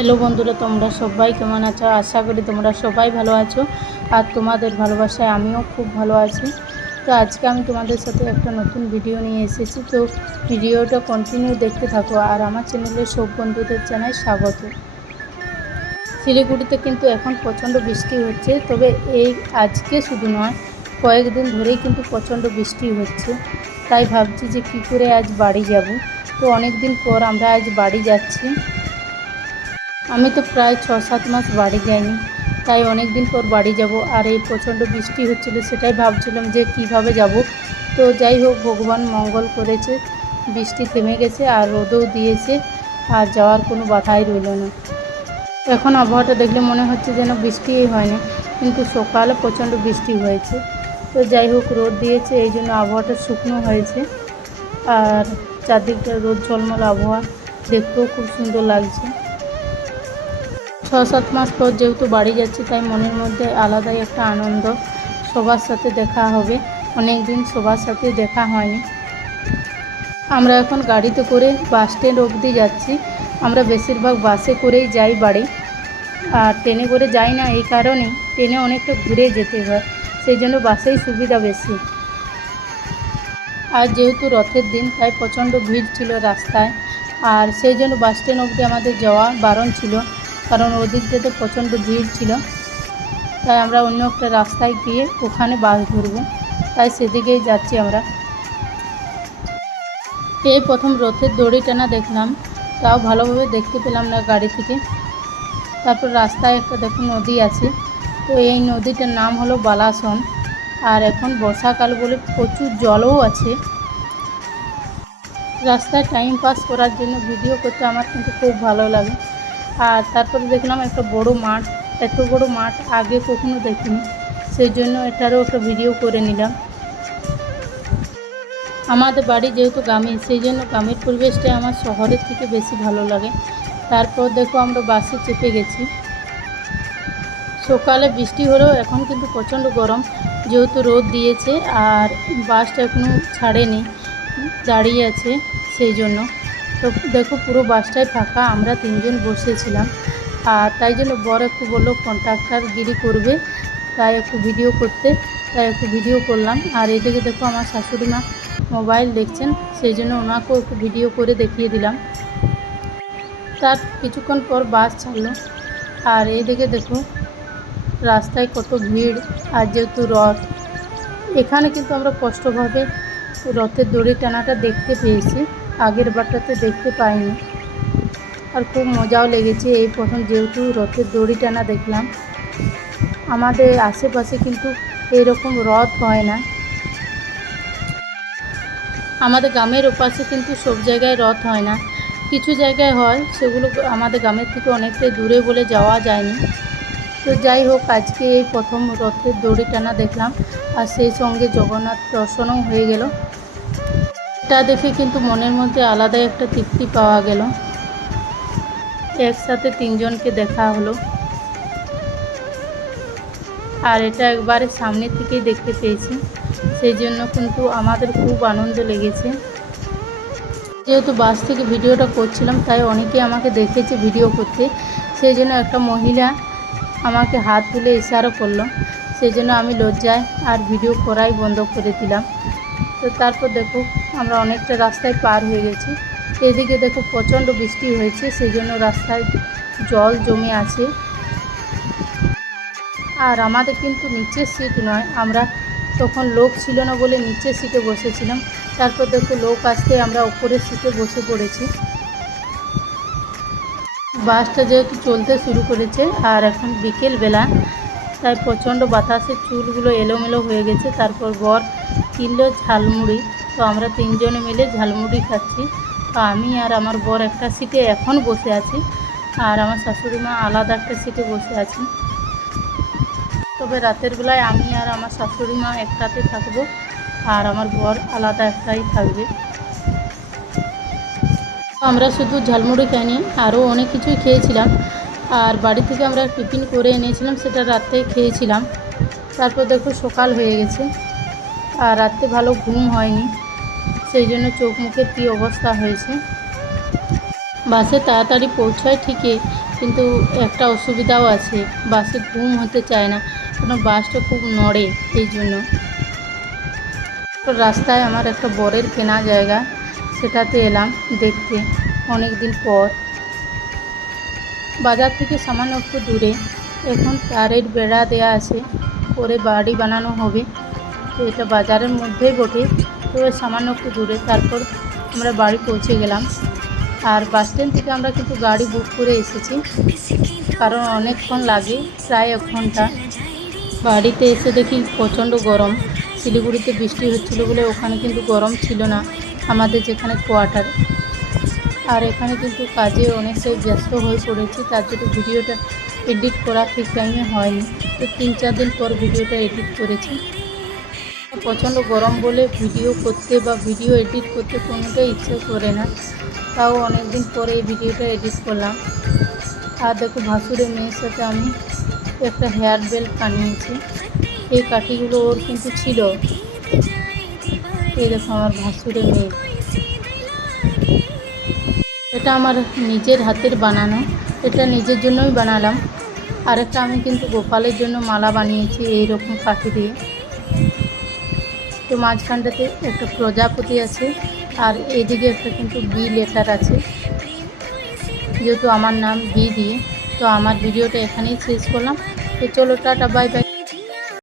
Hello বন্ধুরা, তোমরা সবাই কেমন আছো? আশা করি তোমরা সবাই ভালো আছো। আর তোমাদের ভালোবাসায় আমিও খুব ভালো আছি। তো আজকে আমি তোমাদের সাথে একটা নতুন ভিডিও নিয়ে এসেছি। তো ভিডিওটা কন্টিনিউ দেখতে থাকো আর আমার চ্যানেলে সব বন্ধুদের জানাই স্বাগত। শিলিগুড়িতে কিন্তু এখন প্রচণ্ড বৃষ্টি হচ্ছে, তবে এই আজকে শুধু নয়, কয়েকদিন ধরেই কিন্তু প্রচণ্ড বৃষ্টি হচ্ছে। তাই ভাবছি যে কী করে আজ বাড়ি যাব। তো অনেক দিন পর আমরা আজ বাড়ি যাচ্ছি। আমি তো প্রায় ছ সাত মাস বাড়ি যাইনি, তাই অনেক দিন পর বাড়ি যাব। আর এই প্রচণ্ড বৃষ্টি হচ্ছিল, সেটাই ভাবছিলাম যে কীভাবে যাব। তো যাই হোক, ভগবান মঙ্গল করেছে। বৃষ্টি থেমে গেছে আর রোদও দিয়েছে, আর যাওয়ার কোনো বাধাই রইল না। এখন আবহাওয়াটা দেখলে মনে হচ্ছে যেন বৃষ্টিই হয়নি, কিন্তু সকালে প্রচণ্ড বৃষ্টি হয়েছে। তো যাই হোক, রোদ দিয়েছে, এই জন্য আবহাওয়াটা শুকনো হয়েছে। আর চারদিকটা রোদ ঝলমল আবহাওয়া, দেখতেও খুব সুন্দর লাগছে। ছ সাত মাস পর যেহেতু বাড়ি যাচ্ছি, তাই মনের মধ্যে আলাদাই একটা আনন্দ। সবার সাথে দেখা হবে। অনেক দিন সবার সাথে দেখা হয়নি। আমরা এখন গাড়িতে করে বাস স্ট্যান্ড অবধি যাচ্ছি। আমরা বেশিরভাগ বাসে করেই যাই বাড়ি। আর ট্রেনে করে যাই না এই কারণে ট্রেনে অনেকটা ঘুরে যেতে হয়। সেই জন্য বাসেই সুবিধা বেশি। আর যেহেতু রথের দিন, তাই প্রচণ্ড ভিড় ছিল রাস্তায়। আর সেই জন্য বাস স্ট্যান্ড অবধি আমাদের যাওয়া বারণ ছিল। কারণ ওদিক যেতে প্রচণ্ড ভিড় ছিল। তাই আমরা অন্য একটা রাস্তায় গিয়ে ওখানে বাস ধরবো। তাই সেদিকেই যাচ্ছি আমরা। এই প্রথম রথের দড়ি টানা দেখলাম। তাও ভালোভাবে দেখতে পেলাম না গাড়ি থেকে। তারপর রাস্তায় একটা দেখুন নদী আছে। তো এই নদীটার নাম হলো বালাসন। আর এখন বর্ষাকাল বলে প্রচুর জলও আছে। রাস্তায় টাইম পাস করার জন্য ভিডিও করতে আমার কিন্তু খুব ভালো লাগে। আর তারপরে দেখলাম একটা বড় মাঠ, এত বড় মাঠ আগে কখনো দেখিনি সেই জন্য এটারও একটা ভিডিও করে নিলাম। আমাদের বাড়ি যেহেতু গ্রামে সেই জন্য গ্রামের পরিবেশটাই আমার শহরের থেকে বেশি ভালো লাগে। তারপর দেখো আমরা বাসে চেপে গেছি। সকালে বৃষ্টি হলেও এখন কিন্তু প্রচণ্ড গরম, যেহেতু রোদ দিয়েছে আর বাসটা এখনও ছাড়েনি, দাঁড়িয়ে আছে সেই জন্য তো দেখো, পুরো বাসটাই ফাঁকা, আমরা তিনজন বসেছিলাম। আর তাই জন্য বর একটু বলল, কন্ট্রাক্টার গিরি করবে। তাই একটু ভিডিও করতে, তাই একটু ভিডিও করলাম। আর এদিকে দেখো, আমার শাশুড়ি মা মোবাইল দেখছেন, সেই জন্য ওনাকেও একটু ভিডিও করে দেখিয়ে দিলাম। তার কিছুক্ষণ পর বাস ছাড়লো। আর এইদিকে দেখো, রাস্তায় কত ভিড়, আর যেহেতু রথ, এখানে কিন্তু আমরা কষ্টভাবে রথের দড়ি টানাটা দেখতে পেয়েছি। আগের বারটাতে দেখতে পাইনি। আর খুব মজাও লেগেছে এই প্রথম যেহেতু রথের দড়ি টানা দেখলাম। আমাদের আশেপাশে কিন্তু এইরকম রথ হয় না। আমাদের গ্রামের ওপাশে কিন্তু সব জায়গায় রথ হয় না। কিছু জায়গায় হয়, সেগুলো আমাদের গ্রামের থেকে অনেকটাই দূরে বলে যাওয়া যায়নি। তো যাই হোক, আজকে এই প্রথম রথের দড়ি টানা দেখলাম। আর সেই সঙ্গে জগন্নাথ দর্শনও হয়ে গেল। এটা দেখে কিন্তু মনের মধ্যে আলাদাই একটা তৃপ্তি পাওয়া গেল। একসাথে তিনজনকে দেখা হলো। আর এটা একবারে সামনে থেকেই দেখতে পেয়েছি। সেই জন্য কিন্তু আমাদের খুব আনন্দ লেগেছে। যেহেতু বাস থেকে ভিডিওটা করছিলাম, তাই অনেকে আমাকে দেখেছে ভিডিও করতে। সেই জন্য একটা মহিলা আমাকে হাত তুলে ইশারা করল। সেই জন্য আমি লজ্জায় আর ভিডিও করাই বন্ধ করে দিলাম। তো তারপর দেখো আমরা অনেকটা রাস্তায় পার হয়ে গেছি। এদিকে দেখো প্রচণ্ড বৃষ্টি হয়েছে, সেই জন্য রাস্তায় জল জমে আছে। আর আমাদের কিন্তু নিচের সিট নয়, আমরা তখন লোক ছিল না বলে নিচের সিটে বসেছিলাম। তারপর দেখো লোক আসতে আমরা ওপরের সিটে বসে পড়েছি। বাসটা যেহেতু চলতে শুরু করেছে, আর এখন বিকেলবেলা তাই প্রচণ্ড বাতাসে চুলগুলো এলোমেলো হয়ে গেছে। তারপর বর কিনলো ঝালমুড়ি। তো আমরা তিনজনে মিলে ঝালমুড়ি খাচ্ছি। তো আমি আর আমার বর একটা সিটে এখন বসে আছি। আর আমার শাশুড়ি মা আলাদা একটা সিটে বসে আছি তবে রাতের বেলায় আমি আর আমার শাশুড়ি মা একটাতে থাকব। আর আমার বর আলাদা একটাই থাকবে। আমরা শুধু ঝালমুড়ি খাইনি, আরও অনেক কিছুই খেয়েছিলাম। আর বাড়ি থেকে আমরা টিফিন করে এনেছিলাম, সেটা রাতে খেয়েছিলাম। তারপর দেখো সকাল হয়ে গেছে। আর রাতে ভালো ঘুম হয়নি। সেই জন্য চোখ মুখের কী অবস্থা হয়েছে? বাসে তাড়াতাড়ি পৌঁছায় ঠিকই, কিন্তু একটা অসুবিধাও আছে। বাসে ঘুম হতে চায় না কারণ বাসটা খুব নড়ে এই জন্য। রাস্তায় আমার একটা বরের কেনা জায়গা, সেটাতে এলাম দেখতে অনেক দিন পর। বাজার থেকে সামান্য একটু দূরে, এখন তারের বেড়া দেয়া আছে, পরে বাড়ি বানানো হবে। তো এটা বাজারের মধ্যেই বটে। তো সামান্য একটু দূরে। তারপর আমরা বাড়ি পৌঁছে গেলাম। আর বাস স্ট্যান্ড থেকে আমরা কিন্তু গাড়ি বুক করে এসেছি। কারণ অনেকক্ষণ লাগে, প্রায় এক ঘণ্টা। বাড়িতে এসে দেখি প্রচণ্ড গরম। শিলিগুড়িতে বৃষ্টি হচ্ছিল বলে ওখানে কিন্তু গরম ছিল না। আমাদের যেখানে কোয়ার্টার। আর এখানে কিন্তু কাজে অনেকটাই ব্যস্ত হয়ে পড়েছি। তার জন্য ভিডিওটা এডিট করা ঠিক টাইমে হয়নি। তো তিন চার দিন পর ভিডিওটা এডিট করেছি। প্রচণ্ড গরম বলে ভিডিও করতে বা ভিডিও এডিট করতে কোনোটাই ইচ্ছে করে না। তাও অনেক দিন পরে এই ভিডিওটা এডিট করলাম। আর দেখো ভাসুরের মেয়ের সাথে আমি একটা হেয়ার বেল্ট বানিয়েছি এই কাঠিগুলো ওর কিন্তু ছিল। এই দেখো আমার ভাসুরের মেয়ে। এটা আমার নিজের হাতের বানানো। এটা নিজের জন্যই বানালাম। আরেকটা আমি কিন্তু গোপালের জন্য মালা বানিয়েছি এই রকম কাঠি দিয়ে। তো মাঝখানটাতে একটা প্রজাপতি আছে, আর এদিকে একটা কিন্তু বি লেটার আছে। যেহেতু আমার নাম বি দিয়ে, তো আমার ভিডিওটা এখানেই শেষ করলাম। তো চলো টাটা, বাই বাই।